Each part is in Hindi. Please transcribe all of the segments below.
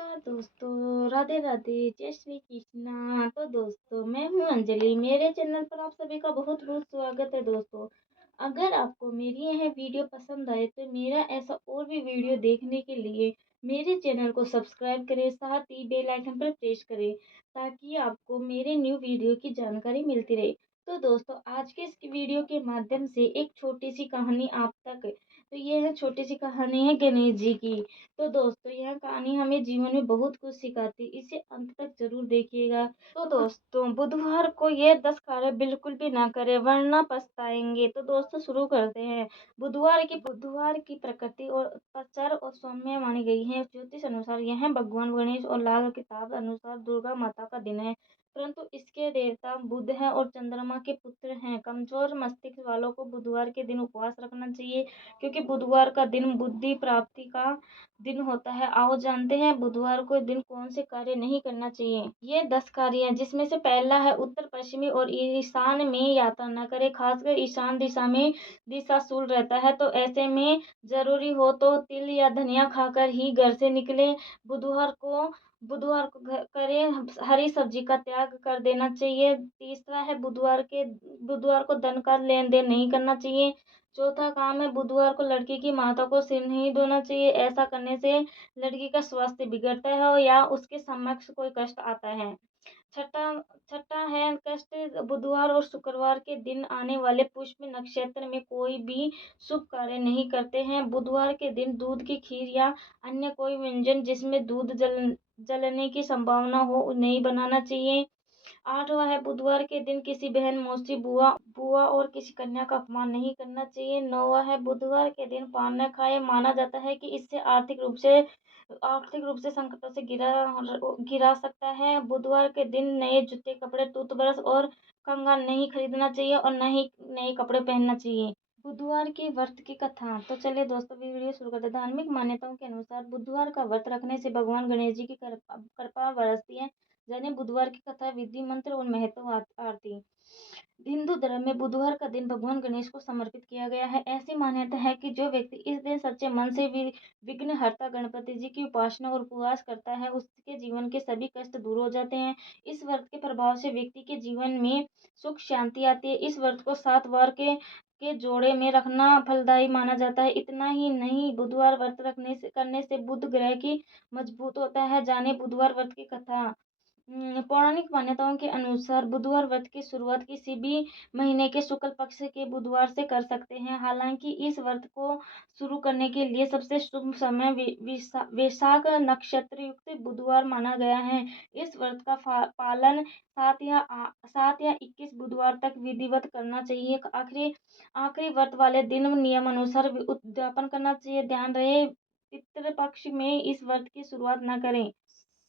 नमस्कार दोस्तों, राधे राधे, जय श्री कृष्णा। तो दोस्तों, मैं हूँ अंजलि। मेरे चैनल पर आप सभी का बहुत बहुत स्वागत है दोस्तों। अगर आपको मेरी यह वीडियो पसंद आए तो मेरा ऐसा और भी वीडियो देखने के लिए मेरे चैनल को सब्सक्राइब करें, साथ ही बेल आइकन पर प्रेस करें ताकि आपको मेरे न्यू वीडियो की जानकारी मिलती रहे। तो दोस्तों, आज के इस वीडियो के माध्यम से एक छोटी सी कहानी आप तक। तो ये है छोटी सी कहानी है गणेश जी की। तो दोस्तों, यह कहानी हमें जीवन में बहुत कुछ सिखाती है, इसे अंत तक जरूर देखिएगा। तो दोस्तों, बुधवार को ये 10 कार्य बिल्कुल भी ना करें वरना पछताएंगे। तो दोस्तों, शुरू करते हैं। बुधवार की प्रकृति और प्रचर और सौम्य मानी गई है। ज्योतिष अनुसार यह भगवान गणेश और लाल किताब अनुसार दुर्गा माता का दिन है, परंतु इसके देवता बुध है और चंद्रमा के पुत्र हैं। कमजोर मस्तिष्क वालों को बुधवार के दिन उपवास रखना चाहिए, क्योंकि बुधवार का दिन बुद्धि प्राप्ति का दिन होता है। आओ जानते हैं बुधवार को दिन कौन से कार्य नहीं करना चाहिए। ये 10 कार्य हैं, जिसमें से पहला है उत्तर पश्चिमी और ईशान में यात्रा न करे। खासकर ईशान दिशा में दिशाशूल रहता है, तो ऐसे में जरूरी हो तो तिल या धनिया खाकर ही घर से निकले। बुधवार को करें हरी सब्जी का त्याग कर देना चाहिए। तीसरा है बुधवार को धन का लेन देन नहीं करना चाहिए। चौथा काम है बुधवार को लड़की की माता को सिर नहीं धोना चाहिए। ऐसा करने से लड़की का स्वास्थ्य बिगड़ता है या उसके समक्ष कोई कष्ट आता है। छठा छठा है कष्ट। बुधवार और शुक्रवार के दिन आने वाले पुष्प नक्षत्र में कोई भी शुभ कार्य नहीं करते हैं। बुधवार के दिन दूध की खीर या अन्य कोई व्यंजन जिसमें दूध जलने की संभावना हो नहीं बनाना चाहिए। आठवां है बुधवार के दिन किसी बहन, मौसी, बुआ बुआ और किसी कन्या का अपमान नहीं करना चाहिए। नौवां है बुधवार के दिन पान न खाए। माना जाता है कि इससे आर्थिक रूप से संकटों से गिरा सकता है। बुधवार के दिन नए जूते, कपड़े, टूथब्रश और कंगन नहीं खरीदना चाहिए और न ही नए कपड़े पहनना चाहिए। बुधवार के व्रत की कथा। तो चलिए दोस्तों, वीडियो शुरू करते हैं। धार्मिक मान्यताओं के अनुसार बुधवार का व्रत रखने से भगवान गणेश जी की कृपा बरसती है। जैने बुधवार की कथा, विधि, मंत्र और महत्व, आरती। हिंदू धर्म में बुधवार का दिन भगवान गणेश को समर्पित किया गया है। ऐसी मान्यता है कि जो व्यक्ति इस दिन सच्चे मन से विघ्नहर्ता गणपति जी की उपासना और उपवास करता है, उसके जीवन के सभी कष्ट दूर हो जाते हैं। इस व्रत के प्रभाव से व्यक्ति के जीवन में सुख शांति आती है। इस व्रत को 7 बार के जोड़े में रखना फलदायी माना जाता है। इतना ही नहीं, बुधवार व्रत करने से बुध ग्रह की मजबूत होता है। जाने बुधवार व्रत की कथा। पौराणिक मान्यताओं के अनुसार बुधवार व्रत की शुरुआत किसी भी महीने के शुक्ल पक्ष के बुधवार से कर सकते हैं। हालांकि इस व्रत को शुरू करने के लिए सबसे शुभ समय वैशाख नक्षत्र युक्त बुधवार माना गया है। इस व्रत का पालन 7 या 21 बुधवार तक विधिवत करना चाहिए। आखिरी व्रत वाले दिन नियम अनुसार उद्यापन करना चाहिए। ध्यान रहे, पितृपक्ष में इस व्रत की शुरुआत न करें।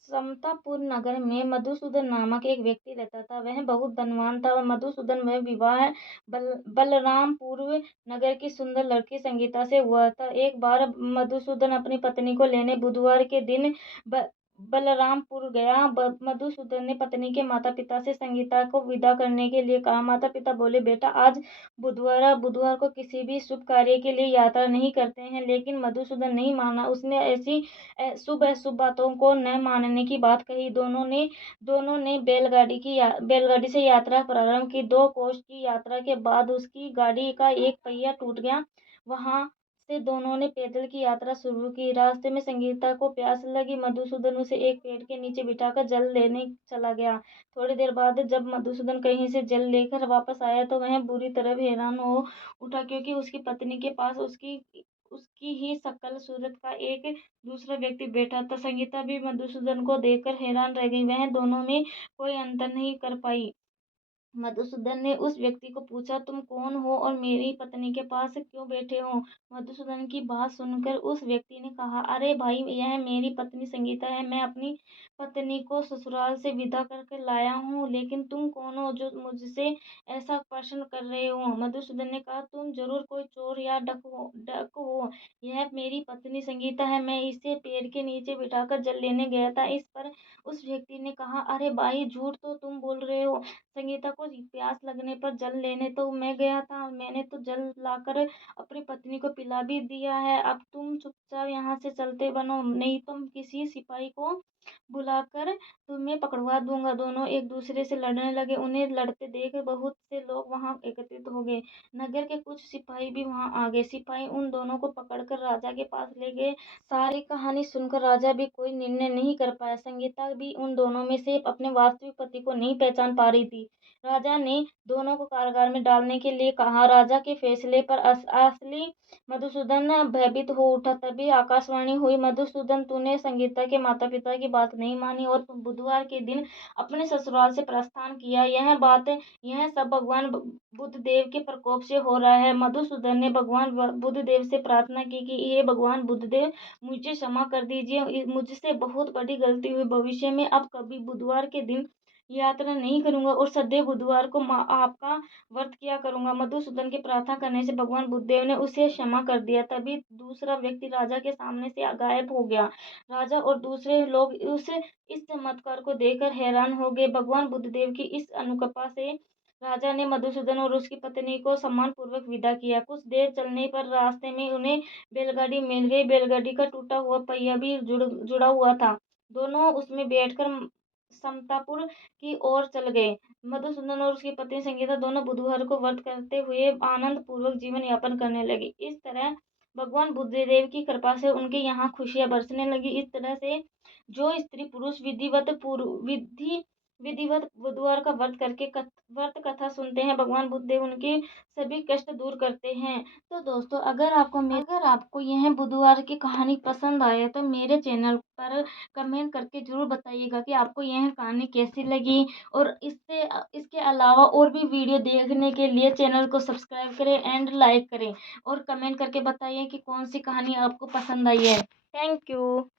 समतापुर नगर में मधुसूदन नामक एक व्यक्ति रहता था। वह बहुत धनवान था। मधुसूदन वह विवाह बलरामपुर नगर की सुंदर लड़की संगीता से हुआ था। एक बार मधुसूदन अपनी पत्नी को लेने बुधवार के दिन बलरामपुर गया। मधुसूदन ने पत्नी के माता पिता से संगीता को विदा करने के लिए कहा। माता पिता बोले, बेटा आज बुधवार को किसी भी शुभ कार्य के लिए यात्रा नहीं करते हैं। लेकिन मधुसूदन नहीं माना। उसने ऐसी शुभ अशुभ बातों को न मानने की बात कही। दोनों ने बैलगाड़ी से यात्रा प्रारंभ की। 2 कोस की यात्रा के बाद उसकी गाड़ी का एक पहिया टूट गया। वहां से दोनों ने पैदल की यात्रा शुरू की। रास्ते में संगीता को प्यास लगी। मधुसूदन उसे एक पेड़ के नीचे बिठाकर जल लेने चला गया। थोड़ी देर बाद जब मधुसूदन कहीं से जल लेकर वापस आया तो वह बुरी तरह हैरान हो उठा, क्योंकि उसकी पत्नी के पास उसकी ही शकल सूरत का एक दूसरा व्यक्ति बैठा था। संगीता भी मधुसूदन को देखकर हैरान रह गई। वह दोनों में कोई अंतर नहीं कर पाई। मधुसूदन ने उस व्यक्ति को पूछा, तुम कौन हो और मेरी पत्नी के पास क्यों बैठे हो? मधुसूदन की बात सुनकर उस व्यक्ति ने कहा, अरे भाई, यह मेरी पत्नी संगीता है। मैं अपनी पत्नी को ससुराल से विदा करके लाया हूँ। लेकिन तुम कौन हो जो मुझसे ऐसा प्रश्न कर रहे हो? मधुसूदन ने कहा, तुम जरूर कोई चोर या डक हो। यह मेरी पत्नी संगीता है। मैं इसे पेड़ के नीचे बिठाकर जल लेने गया था। इस पर उस व्यक्ति ने कहा, अरे भाई, झूठ तो तुम बोल रहे हो। संगीता को प्यास लगने पर जल लेने तो मैं गया था। मैंने तो जल लाकर अपनी पत्नी को पिला भी दिया है। अब तुम चुपचाप यहाँ से चलते बनो, नहीं तो किसी सिपाही को बुलाकर तुम्हें पकड़वा दूंगा। दोनों एक दूसरे से लड़ने लगे। उन्हें लड़ते देख बहुत से लोग वहां एकत्रित हो गए। नगर के कुछ सिपाही भी वहां आ गए। सिपाही उन दोनों को पकड़कर राजा के पास ले गए। सारी कहानी सुनकर राजा भी कोई निर्णय नहीं कर पाया। संगीता भी उन दोनों में से अपने वास्तविक पति को नहीं पहचान पा रही थी। राजा ने दोनों को कारागार में डालने के लिए कहा। राजा के फैसले पर असली मधुसूदन भयभीत हो उठा। तभी आकाशवाणी हुई, मधुसूदन, तूने संगीता के माता पिता की बात नहीं मानी और तुम बुधवार के दिन अपने ससुराल से प्रस्थान किया। यह सब भगवान बुद्ध देव के प्रकोप से हो रहा है। मधुसूदन ने भगवान बुद्ध देव से प्रार्थना की कि हे भगवान बुद्ध देव, मुझे क्षमा कर दीजिए। मुझसे बहुत बड़ी गलती हुई। भविष्य में अब कभी बुधवार के दिन यात्रा नहीं करूंगा और सदैव बुधवार को आपका व्रत किया करूंगा। मधुसूदन के प्रार्थना करने से भगवान बुद्धदेव ने उसे क्षमा कर दिया। तभी दूसरा व्यक्ति राजा के सामने से गायब हो गया। राजा और दूसरे लोग इस चमत्कार को देखकर हैरान हो गए। भगवान बुद्धदेव की इस अनुकंपा से राजा ने मधुसूदन और उसकी पत्नी को सम्मान पूर्वक विदा किया। कुछ देर चलने पर रास्ते में उन्हें बैलगाड़ी मिल गई। बैलगाड़ी का टूटा हुआ पहिया भी जुड़ा हुआ था। दोनों उसमें बैठकर समतापुर की ओर चल गए। मधुसूदन और उसकी पत्नी संगीता दोनों बुधवार को व्रत करते हुए आनंद पूर्वक जीवन यापन करने लगे। इस तरह भगवान बुद्धदेव की कृपा से उनके यहाँ खुशियां बरसने लगी। इस तरह से जो स्त्री पुरुष विधिवत बुधवार का व्रत करके व्रत कथा सुनते हैं, भगवान बुद्धदेव उनके सभी कष्ट दूर करते हैं। तो दोस्तों, अगर आपको यह बुधवार की कहानी पसंद आए तो मेरे चैनल पर कमेंट करके जरूर बताइएगा कि आपको यह कहानी कैसी लगी। और इसके अलावा और भी वीडियो देखने के लिए चैनल को सब्सक्राइब करें एंड लाइक करें और कमेंट करके बताइए कि कौन सी कहानी आपको पसंद आई है। Thank you.